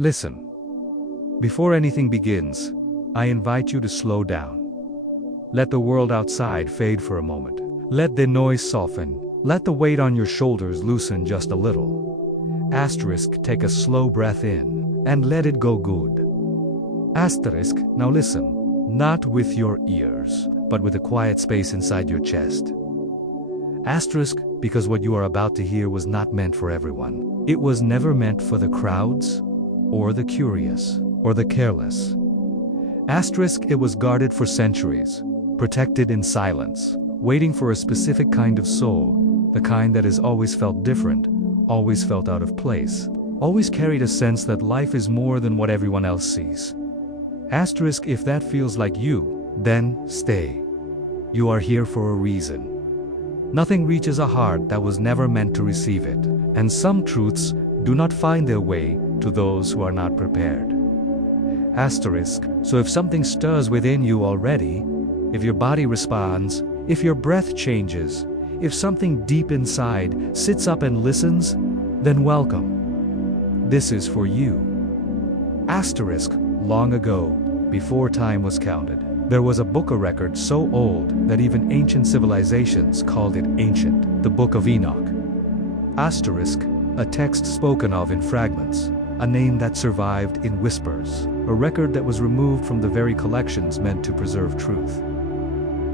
Listen. Before anything begins, I invite you to slow down. Let the world outside fade for a moment. Let the noise soften. Let the weight on your shoulders loosen just a little. Asterisk, take a slow breath in, and let it go good. Asterisk, now listen. Not with your ears, but with a quiet space inside your chest. Asterisk, because what you are about to hear was not meant for everyone. It was never meant for the crowds, or the curious, or the careless. Asterisk, it was guarded for centuries, protected in silence, waiting for a specific kind of soul, the kind that has always felt different, always felt out of place, always carried a sense that life is more than what everyone else sees. Asterisk, if that feels like you, then stay. You are here for a reason. Nothing reaches a heart that was never meant to receive it, and some truths do not find their way to those who are not prepared. Asterisk, so if something stirs within you already, if your body responds, if your breath changes, if something deep inside sits up and listens, then welcome. This is for you. Asterisk, long ago, before time was counted, there was a book of record so old that even ancient civilizations called it ancient, the Book of Enoch. Asterisk, a text spoken of in fragments, a name that survived in whispers, a record that was removed from the very collections meant to preserve truth.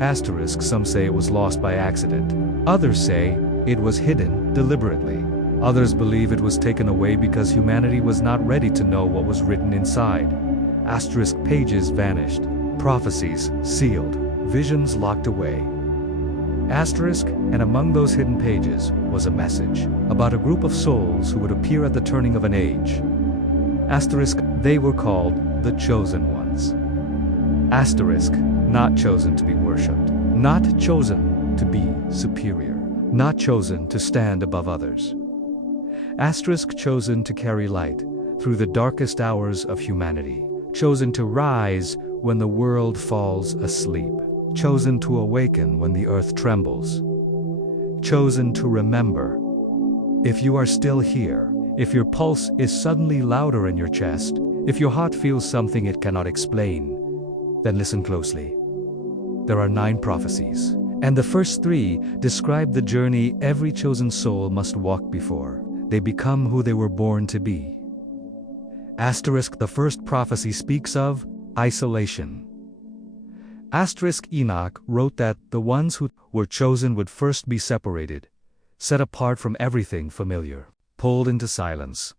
Asterisk, some say it was lost by accident. Others say it was hidden deliberately. Others believe it was taken away because humanity was not ready to know what was written inside. Asterisk, pages vanished, prophecies sealed, visions locked away. Asterisk, and among those hidden pages was a message about a group of souls who would appear at the turning of an age. Asterisk, they were called the chosen ones. Asterisk, not chosen to be worshipped, not chosen to be superior, not chosen to stand above others. Asterisk, chosen to carry light through the darkest hours of humanity, chosen to rise when the world falls asleep, chosen to awaken when the earth trembles, chosen to remember. If you are still here, if your pulse is suddenly louder in your chest, if your heart feels something it cannot explain, then listen closely. There are 9 prophecies, and the first 3 describe the journey every chosen soul must walk before they become who they were born to be. Asterisk, the first prophecy speaks of isolation. Asterisk, Enoch wrote that the ones who were chosen would first be separated, set apart from everything familiar, pulled into silence.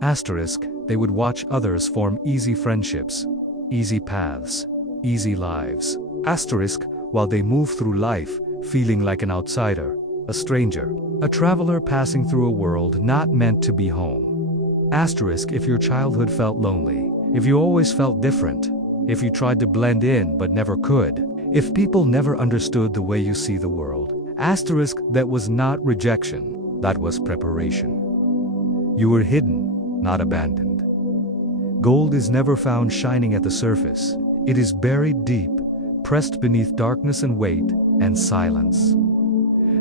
Asterisk, they would watch others form easy friendships, easy paths, easy lives. Asterisk, while they move through life, feeling like an outsider, a stranger, a traveler passing through a world not meant to be home. Asterisk, if your childhood felt lonely, if you always felt different, if you tried to blend in but never could, if people never understood the way you see the world. Asterisk, that was not rejection, that was preparation. You were hidden, not abandoned. Gold is never found shining at the surface. It is buried deep, pressed beneath darkness and weight and silence.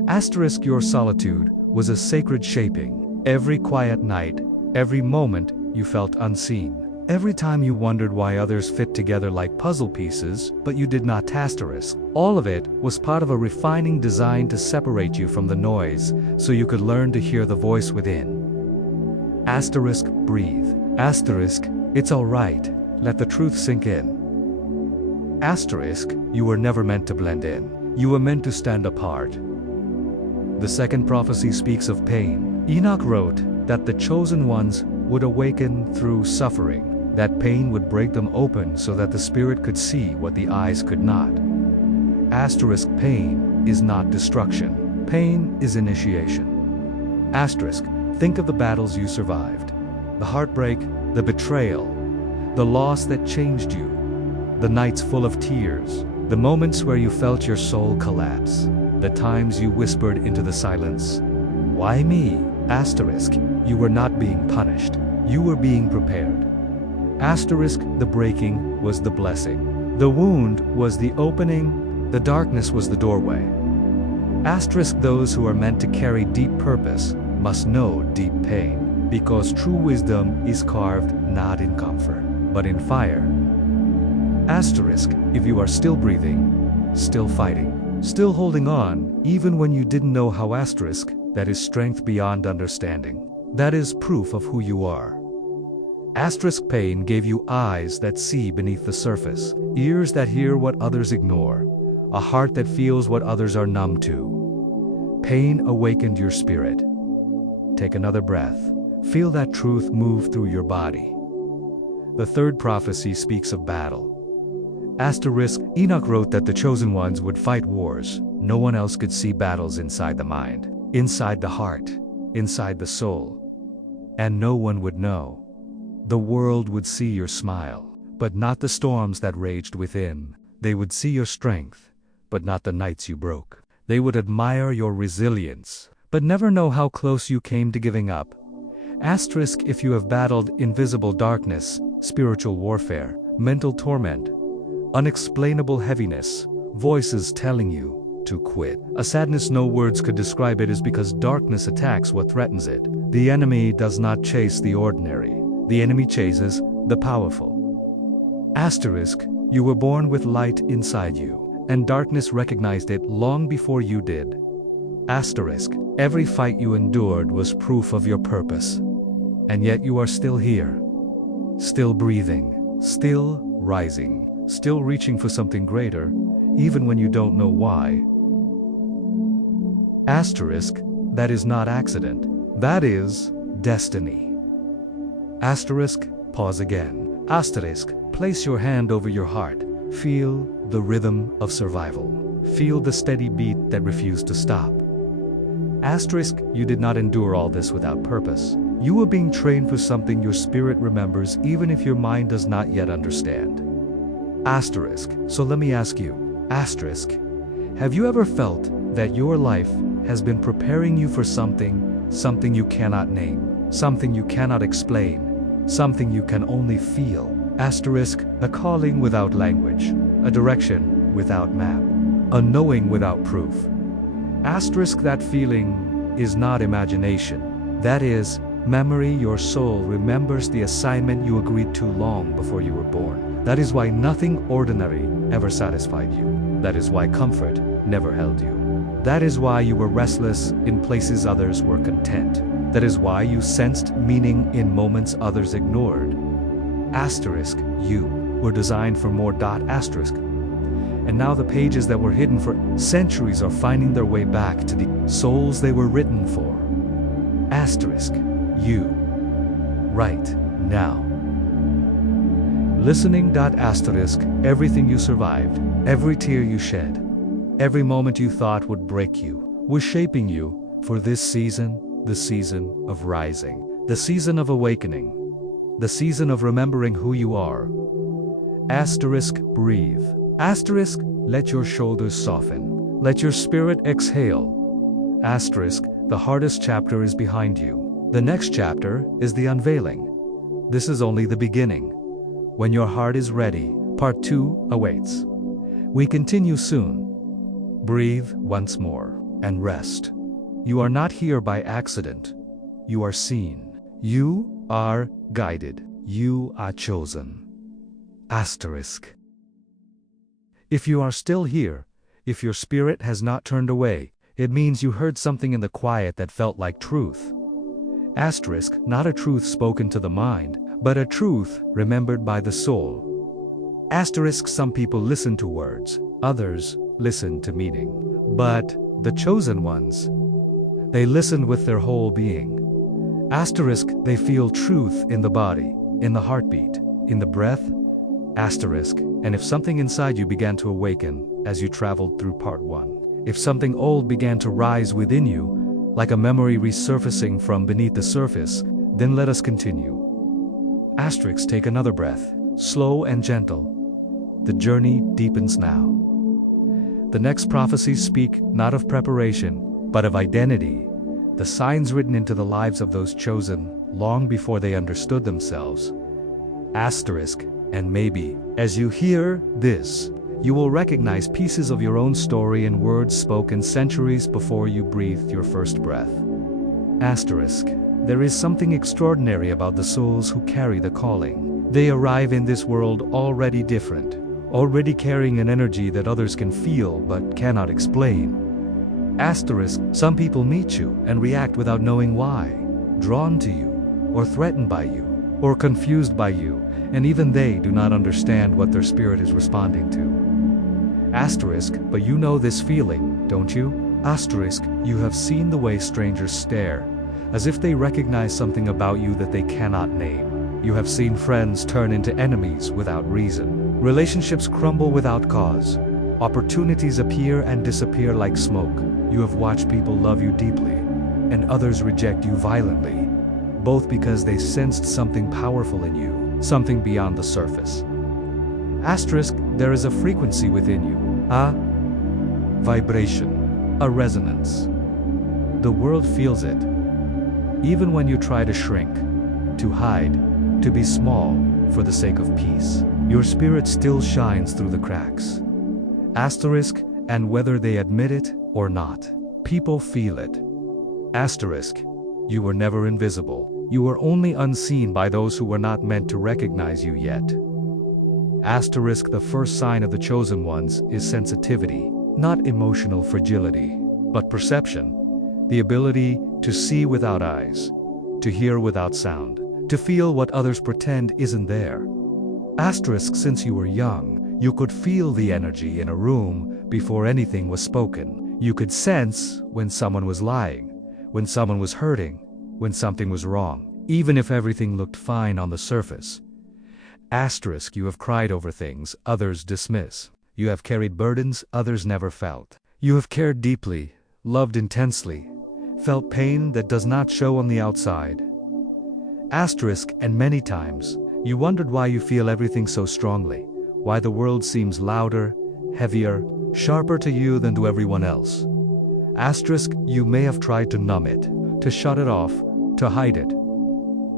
Asterisk, your solitude was a sacred shaping. Every quiet night, every moment you felt unseen. Every time you wondered why others fit together like puzzle pieces, but you did not. Asterisk, all of it was part of a refining design to separate you from the noise, so you could learn to hear the voice within. Asterisk, breathe. Asterisk, it's all right. Let the truth sink in. Asterisk, you were never meant to blend in. You were meant to stand apart. The second prophecy speaks of pain. Enoch wrote that the chosen ones would awaken through suffering. That pain would break them open so that the spirit could see what the eyes could not. Asterisk, pain is not destruction. Pain is initiation. Asterisk, think of the battles you survived. The heartbreak, the betrayal, the loss that changed you, the nights full of tears, the moments where you felt your soul collapse, the times you whispered into the silence, "Why me?" Asterisk, you were not being punished. You were being prepared. Asterisk, the breaking was the blessing. The wound was the opening, the darkness was the doorway. Asterisk, those who are meant to carry deep purpose must know deep pain. Because true wisdom is carved not in comfort, but in fire. Asterisk, if you are still breathing, still fighting, still holding on, even when you didn't know how. Asterisk, that is strength beyond understanding. That is proof of who you are. Asterisk, pain gave you eyes that see beneath the surface, ears that hear what others ignore, a heart that feels what others are numb to. Pain awakened your spirit. Take another breath. Feel that truth move through your body. The third prophecy speaks of battle. Asterisk, Enoch wrote that the chosen ones would fight wars. No one else could see battles inside the mind, inside the heart, inside the soul. And no one would know. The world would see your smile, but not the storms that raged within. They would see your strength, but not the nights you broke. They would admire your resilience, but never know how close you came to giving up. Asterisk, if you have battled invisible darkness, spiritual warfare, mental torment, unexplainable heaviness, voices telling you to quit. A sadness no words could describe. It is because darkness attacks what threatens it. The enemy does not chase the ordinary. The enemy chases the powerful. Asterisk, you were born with light inside you, and darkness recognized it long before you did. Asterisk, every fight you endured was proof of your purpose. And yet you are still here. Still breathing, still rising, still reaching for something greater, even when you don't know why. Asterisk, that is not accident. That is destiny. Asterisk, pause again. Asterisk, place your hand over your heart. Feel the rhythm of survival. Feel the steady beat that refused to stop. Asterisk, you did not endure all this without purpose. You were being trained for something your spirit remembers, even if your mind does not yet understand. Asterisk, so let me ask you, asterisk, have you ever felt that your life has been preparing you for something you cannot name, something you cannot explain, something you can only feel? Asterisk, a calling without language, a direction without map, a knowing without proof. Asterisk, that feeling is not imagination. That is memory. Your soul remembers the assignment you agreed to long before you were born. That is why nothing ordinary ever satisfied you. That is why comfort never held you. That is why you were restless in places others were content. That is why you sensed meaning in moments others ignored. Asterisk, you were designed for more. Asterisk. And now the pages that were hidden for centuries are finding their way back to the souls they were written for. Asterisk, you, right now. Listening. Asterisk, everything you survived, every tear you shed, every moment you thought would break you, was shaping you for this season, the season of rising, the season of awakening, the season of remembering who you are. Asterisk, breathe. Asterisk, let your shoulders soften. Let your spirit exhale. Asterisk, the hardest chapter is behind you. The next chapter is the unveiling. This is only the beginning. When your heart is ready, part 2 awaits. We continue soon. Breathe once more and rest. You are not here by accident. You are seen. You are guided. You are chosen. Asterisk. If you are still here, if your spirit has not turned away, it means you heard something in the quiet that felt like truth. Asterisk, not a truth spoken to the mind, but a truth remembered by the soul. Asterisk, some people listen to words, others listen to meaning. But the chosen ones, they listen with their whole being. Asterisk, they feel truth in the body, in the heartbeat, in the breath. Asterisk, and if something inside you began to awaken as you traveled through part 1, if something old began to rise within you, like a memory resurfacing from beneath the surface, then let us continue. Asterisk, take another breath, slow and gentle. The journey deepens now. The next prophecies speak not of preparation, but of identity, the signs written into the lives of those chosen long before they understood themselves. Asterisk, and maybe, as you hear this, you will recognize pieces of your own story in words spoken centuries before you breathed your first breath. Asterisk, There is something extraordinary about the souls who carry the calling. They arrive in this world already different, already carrying an energy that others can feel but cannot explain. Asterisk, some people meet you and react without knowing why, drawn to you, or threatened by you, or confused by you, and even they do not understand what their spirit is responding to. Asterisk, but you know this feeling, don't you? Asterisk, you have seen the way strangers stare, as if they recognize something about you that they cannot name. You have seen friends turn into enemies without reason. Relationships crumble without cause. Opportunities appear and disappear like smoke. You have watched people love you deeply, and others reject you violently, both because they sensed something powerful in you, something beyond the surface. Asterisk, there is a frequency within you, a vibration, a resonance. The world feels it. Even when you try to shrink, to hide, to be small, for the sake of peace, your spirit still shines through the cracks. Asterisk, and whether they admit it or not, people feel it. Asterisk, you were never invisible. You were only unseen by those who were not meant to recognize you yet. Asterisk, the first sign of the chosen ones is sensitivity, not emotional fragility, but perception. The ability to see without eyes, to hear without sound, to feel what others pretend isn't there. Asterisk, since you were young, you could feel the energy in a room before anything was spoken. You could sense when someone was lying, when someone was hurting, when something was wrong, even if everything looked fine on the surface. Asterisk, you have cried over things others dismiss. You have carried burdens others never felt. You have cared deeply, loved intensely, felt pain that does not show on the outside. Asterisk, and many times, you wondered why you feel everything so strongly, why the world seems louder, heavier, sharper to you than to everyone else. Asterisk, you may have tried to numb it, to shut it off, to hide it.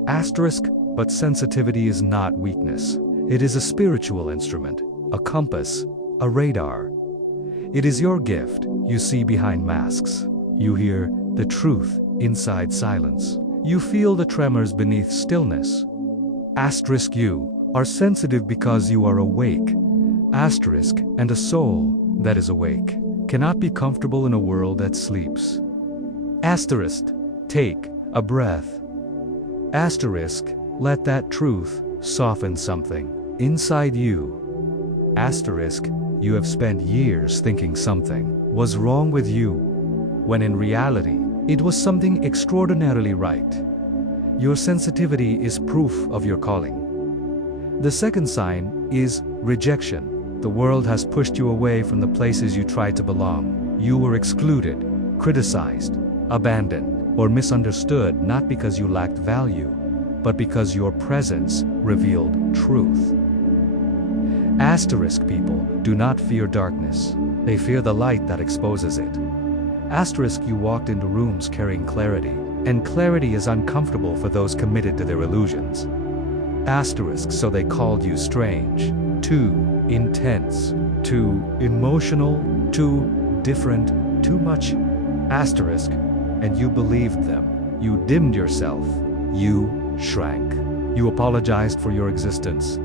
Asterisk, but sensitivity is not weakness. It is a spiritual instrument, a compass, a radar. It is your gift. You see behind masks. You hear the truth inside silence. You feel the tremors beneath stillness. Asterisk, you are sensitive because you are awake. Asterisk, and a soul that is awake cannot be comfortable in a world that sleeps. Asterisk, take a breath. Asterisk, let that truth soften something inside you. Asterisk, you have spent years thinking something was wrong with you, when in reality, it was something extraordinarily right. Your sensitivity is proof of your calling. The second sign is rejection. The world has pushed you away from the places you tried to belong. You were excluded, criticized, abandoned, or misunderstood not because you lacked value, but because your presence revealed truth. Asterisk, people do not fear darkness. They fear the light that exposes it. Asterisk, you walked into rooms carrying clarity, and clarity is uncomfortable for those committed to their illusions. Asterisk, so they called you strange, too intense, too emotional, too different, too much. Asterisk, and you believed them. You dimmed yourself. You shrank. You apologized for your existence.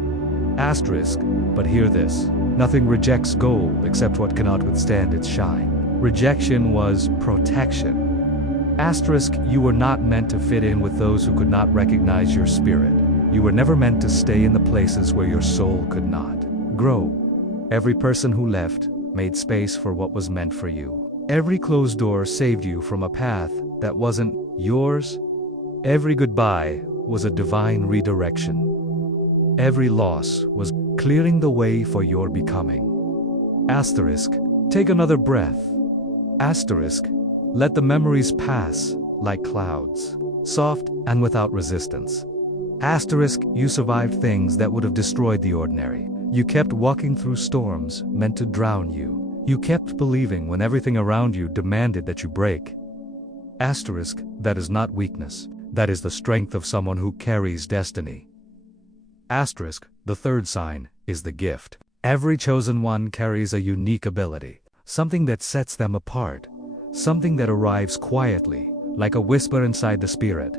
Asterisk, but hear this. Nothing rejects gold except what cannot withstand its shine. Rejection was protection. Asterisk, you were not meant to fit in with those who could not recognize your spirit. You were never meant to stay in the places where your soul could not grow. Every person who left made space for what was meant for you. Every closed door saved you from a path that wasn't yours. Every goodbye was a divine redirection. Every loss was clearing the way for your becoming. Asterisk, take another breath. Asterisk, let the memories pass like clouds, soft and without resistance. Asterisk, you survived things that would have destroyed the ordinary. You kept walking through storms meant to drown you. You kept believing when everything around you demanded that you break. Asterisk, that is not weakness. That is the strength of someone who carries destiny. Asterisk, the third sign, is the gift. Every chosen one carries a unique ability, something that sets them apart, something that arrives quietly, like a whisper inside the spirit.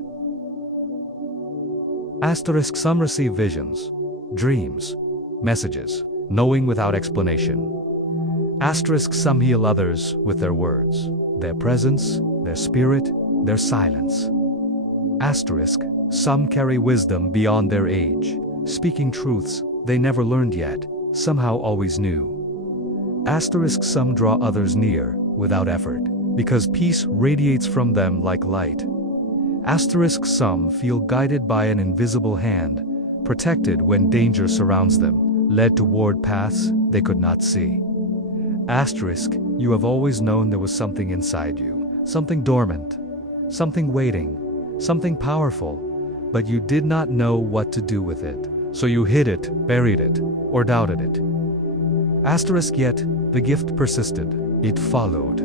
Asterisk some receive visions, dreams, messages, knowing without explanation. Asterisk some heal others with their words, their presence, their spirit, their silence. Asterisk some carry wisdom beyond their age, speaking truths they never learned yet, somehow always knew. Asterisk some draw others near without effort, because peace radiates from them like light. Asterisk some feel guided by an invisible hand, protected when danger surrounds them, led toward paths they could not see. Asterisk, you have always known there was something inside you, something dormant, something waiting, something powerful, but you did not know what to do with it, so you hid it, buried it, or doubted it. Asterisk yet, the gift persisted, it followed.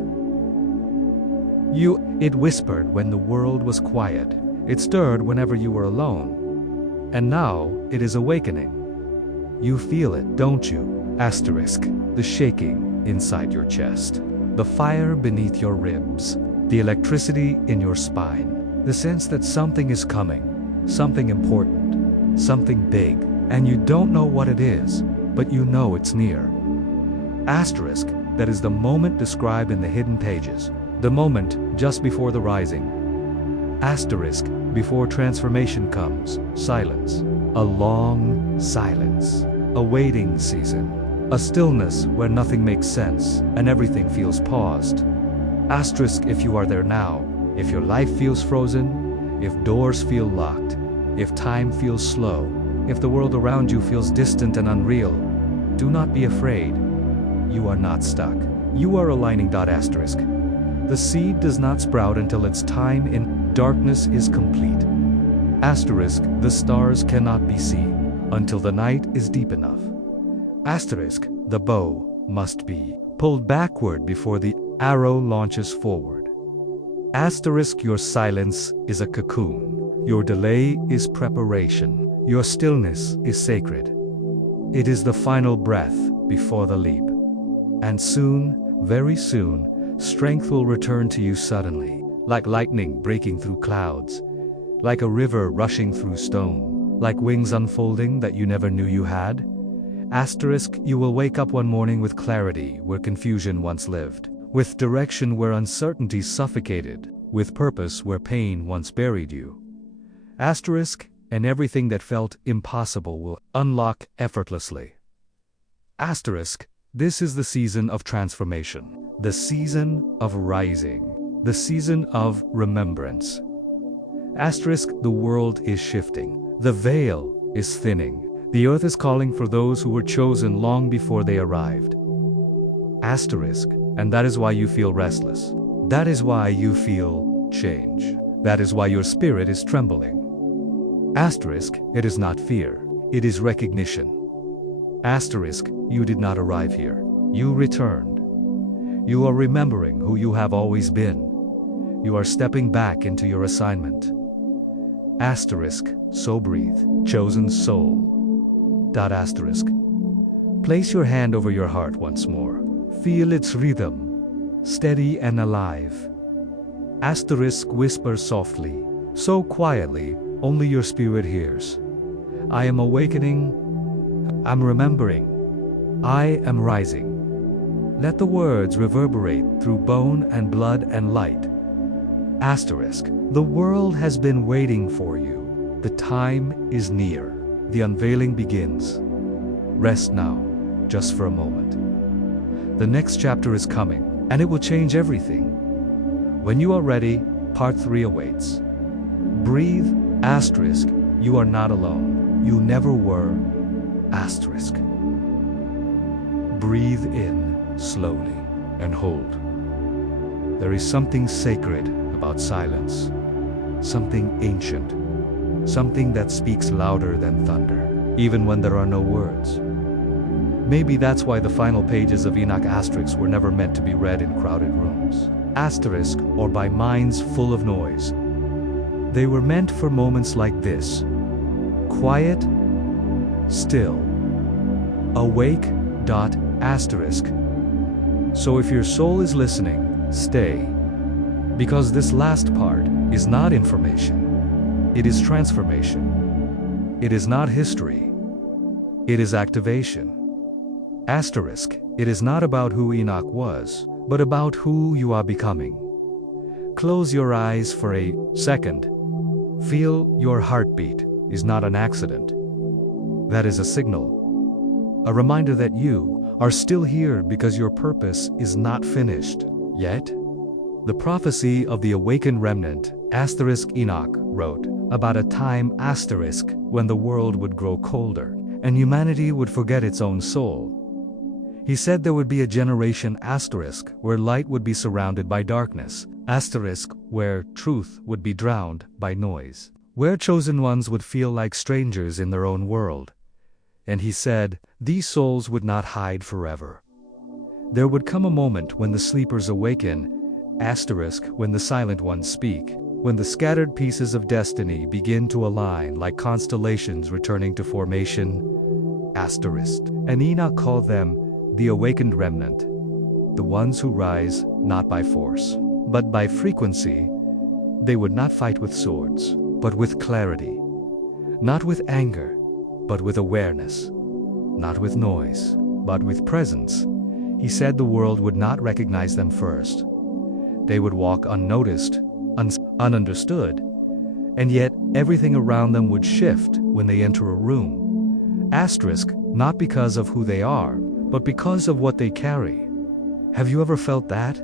It whispered when the world was quiet, it stirred whenever you were alone. And now, it is awakening. You feel it, don't you? Asterisk, the shaking inside your chest, the fire beneath your ribs, the electricity in your spine, the sense that something is coming, something important, something big, and you don't know what it is, but you know it's near. Asterisk, that is the moment described in the hidden pages, the moment just before the rising. Asterisk, before transformation comes, silence, a long silence, a waiting season, a stillness where nothing makes sense and everything feels paused. Asterisk, if you are there now, if your life feels frozen, if doors feel locked, if time feels slow, if the world around you feels distant and unreal, do not be afraid. You are not stuck. You are aligning. Asterisk. The seed does not sprout until its time in darkness is complete. Asterisk, the stars cannot be seen until the night is deep enough. Asterisk, the bow must be pulled backward before the arrow launches forward. Asterisk, your silence is a cocoon. Your delay is preparation. Your stillness is sacred. It is the final breath before the leap. And soon, very soon, strength will return to you suddenly, like lightning breaking through clouds, like a river rushing through stone, like wings unfolding that you never knew you had. Asterisk, you will wake up one morning with clarity where confusion once lived, with direction where uncertainty suffocated, with purpose where pain once buried you. Asterisk, and everything that felt impossible will unlock effortlessly. Asterisk, this is the season of transformation, the season of rising, the season of remembrance. Asterisk, the world is shifting, the veil is thinning, the earth is calling for those who were chosen long before they arrived. Asterisk, and that is why you feel restless. That is why you feel change. That is why your spirit is trembling. Asterisk, it is not fear, it is recognition. Asterisk, you did not arrive here. You returned. You are remembering who you have always been. You are stepping back into your assignment. Asterisk, so breathe, chosen soul. Asterisk, place your hand over your heart once more. Feel its rhythm, steady and alive. Asterisk, whisper softly, so quietly, only your spirit hears. I am awakening. I'm remembering. I am rising. Let the words reverberate through bone and blood and light. Asterisk, the world has been waiting for you. The time is near. The unveiling begins. Rest now, just for a moment. The next chapter is coming, and it will change everything. When you are ready, part 3 awaits. Breathe. Asterisk, you are not alone. You never were. Asterisk. Breathe in slowly and hold. There is something sacred about silence, something ancient, something that speaks louder than thunder, even when there are no words. Maybe that's why the final pages of Enoch Asterisk were never meant to be read in crowded rooms. Asterisk, or by minds full of noise. They were meant for moments like this. Quiet, still, awake. Asterisk. So if your soul is listening, stay. Because this last part is not information. It is transformation. It is not history. It is activation. Asterisk, it is not about who Enoch was, but about who you are becoming. Close your eyes for a second. Feel your heartbeat is not an accident. That is a signal. A reminder that you are still here because your purpose is not finished yet. The prophecy of the awakened remnant, Enoch wrote about a time when the world would grow colder and humanity would forget its own soul. He said there would be a generation where light would be surrounded by darkness, where truth would be drowned by noise, where chosen ones would feel like strangers in their own world. And he said, these souls would not hide forever. There would come a moment when the sleepers awaken, when the silent ones speak, when the scattered pieces of destiny begin to align like constellations returning to formation, and Enoch called them the awakened remnant, the ones who rise not by force, but by frequency. They would not fight with swords, but with clarity, not with anger, but with awareness, not with noise, but with presence. He said the world would not recognize them first. They would walk unnoticed, ununderstood, and yet everything around them would shift when they enter a room. Not because of who they are, but because of what they carry. Have you ever felt that?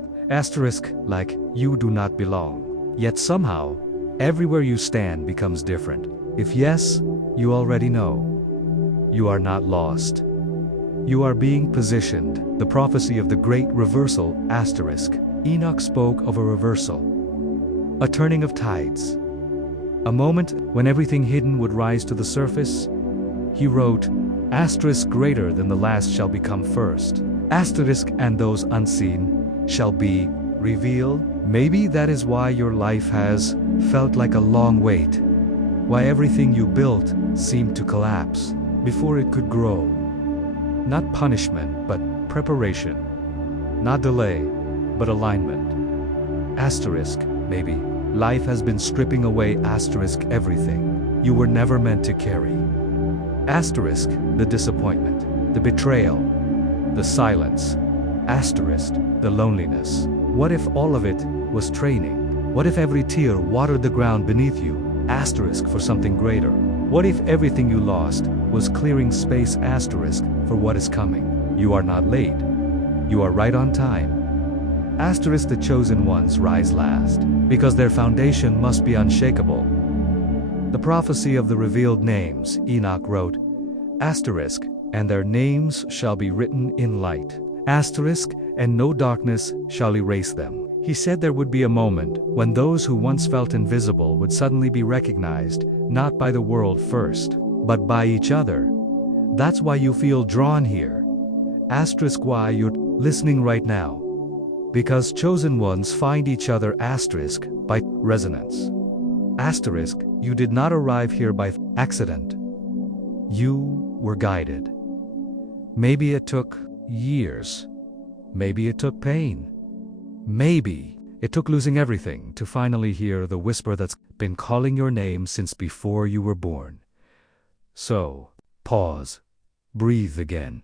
Like you do not belong. Yet somehow, everywhere you stand becomes different. If yes, you already know. You are not lost. You are being positioned. The prophecy of the great reversal, Enoch spoke of a reversal, a turning of tides, a moment when everything hidden would rise to the surface. He wrote, greater than the last shall become first, and those unseen shall be revealed. Maybe that is why your life has felt like a long wait, why everything you built seemed to collapse before it could grow. Not punishment, but preparation. Not delay, but alignment. Maybe life has been stripping away everything you were never meant to carry. The disappointment, the betrayal, the silence, the loneliness. What if all of it was training? What if every tear watered the ground beneath you? For something greater. What if everything you lost was clearing space for what is coming? You are not late. You are right on time. The chosen ones rise last, because their foundation must be unshakable. The prophecy of the revealed names, Enoch wrote, and their names shall be written in light, and no darkness shall erase them. He said there would be a moment when those who once felt invisible would suddenly be recognized, not by the world first, but by each other. That's why you feel drawn here. Why you're listening right now. Because chosen ones find each other by resonance. You did not arrive here by accident. You were guided. Maybe it took years. Maybe it took pain. Maybe it took losing everything to finally hear the whisper that's been calling your name since before you were born. So, pause. Breathe again.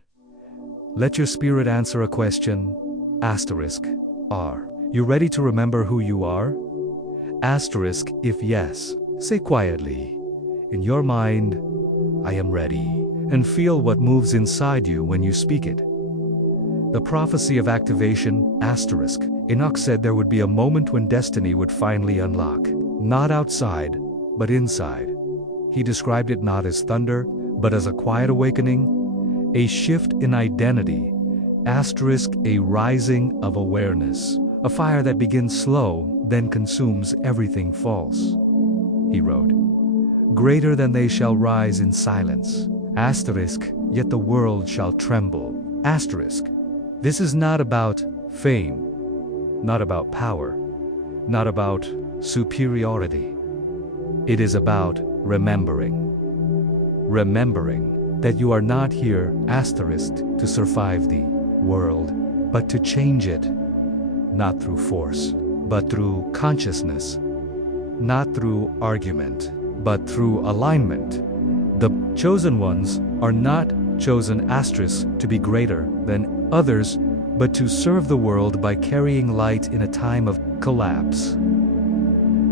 Let your spirit answer a question. Are you ready to remember who you are? If yes, say quietly, in your mind, I am ready, and feel what moves inside you when you speak it. The prophecy of activation, Enoch said there would be a moment when destiny would finally unlock, not outside, but inside. He described it not as thunder, but as a quiet awakening, a shift in identity, a rising of awareness, a fire that begins slow, then consumes everything false. He wrote, greater than they shall rise in silence, yet the world shall tremble. This is not about fame, not about power, not about superiority. It is about remembering. Remembering that you are not here, to survive the world, but to change it, not through force, but through consciousness, not through argument, but through alignment. The chosen ones are not chosen asterisk to be greater than others, but to serve the world by carrying light in a time of collapse.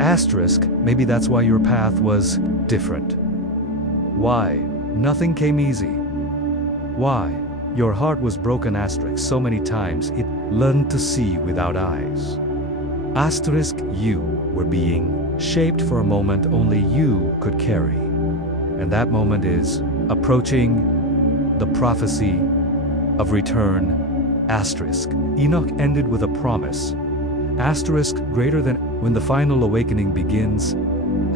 Asterisk, maybe that's why your path was different. Why? Nothing came easy. Why? Your heart was broken asterisk so many times it learned to see without eyes. Asterisk, you were being shaped for a moment only you could carry. And that moment is approaching the prophecy of return. Asterisk. Enoch ended with a promise. Asterisk, greater than when the final awakening begins.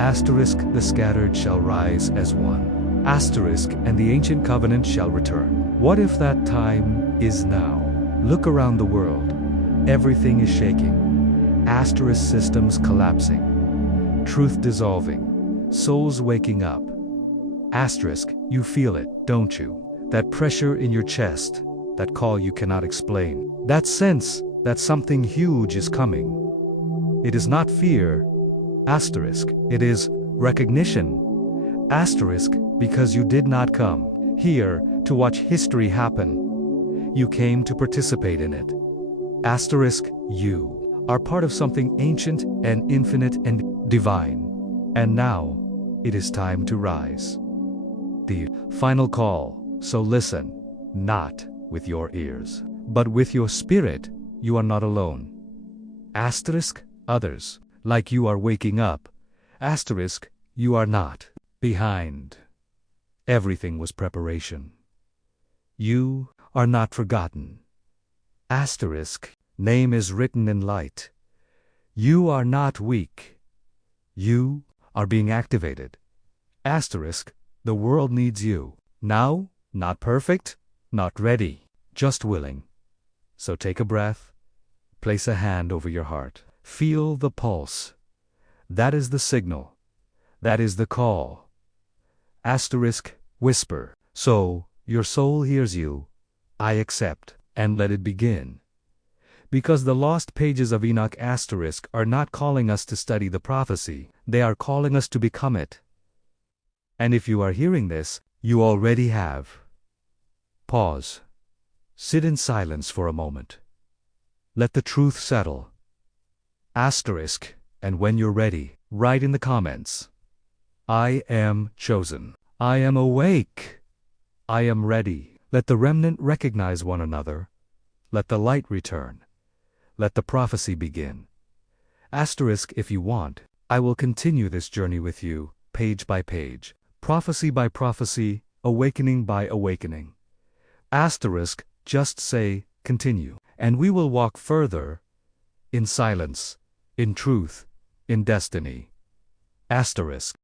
Asterisk, the scattered shall rise as one. Asterisk, and the ancient covenant shall return. What if that time is now? Look around the world. Everything is shaking. Asterisk, systems collapsing. Truth dissolving. Souls waking up. Asterisk, you feel it, don't you? That pressure in your chest, that call you cannot explain. That sense that something huge is coming. It is not fear, asterisk, it is recognition, asterisk, because you did not come here to watch history happen. You came to participate in it. Asterisk, you are part of something ancient and infinite and divine. And now, it is time to rise. The final call, so listen, not with your ears, but with your spirit. You are not alone. Asterisk, others, like you are waking up. Asterisk, you are not behind. Everything was preparation. You are not forgotten. Asterisk, name is written in light. You are not weak. You are being activated. Asterisk, the world needs you. Now, not perfect, not ready, just willing. So take a breath, place a hand over your heart, feel the pulse. That is the signal. That is the call. Asterisk, whisper. So, your soul hears you. I accept, and let it begin. Because the lost pages of Enoch asterisk are not calling us to study the prophecy, they are calling us to become it. And if you are hearing this, you already have. Pause. Sit in silence for a moment. Let the truth settle. Asterisk, and when you're ready, write in the comments. I am chosen. I am awake. I am ready. Let the remnant recognize one another. Let the light return. Let the prophecy begin. Asterisk, if you want, I will continue this journey with you, page by page, prophecy by prophecy, awakening by awakening. Asterisk, just say, continue, and we will walk further, in silence, in truth, in destiny. Asterisk.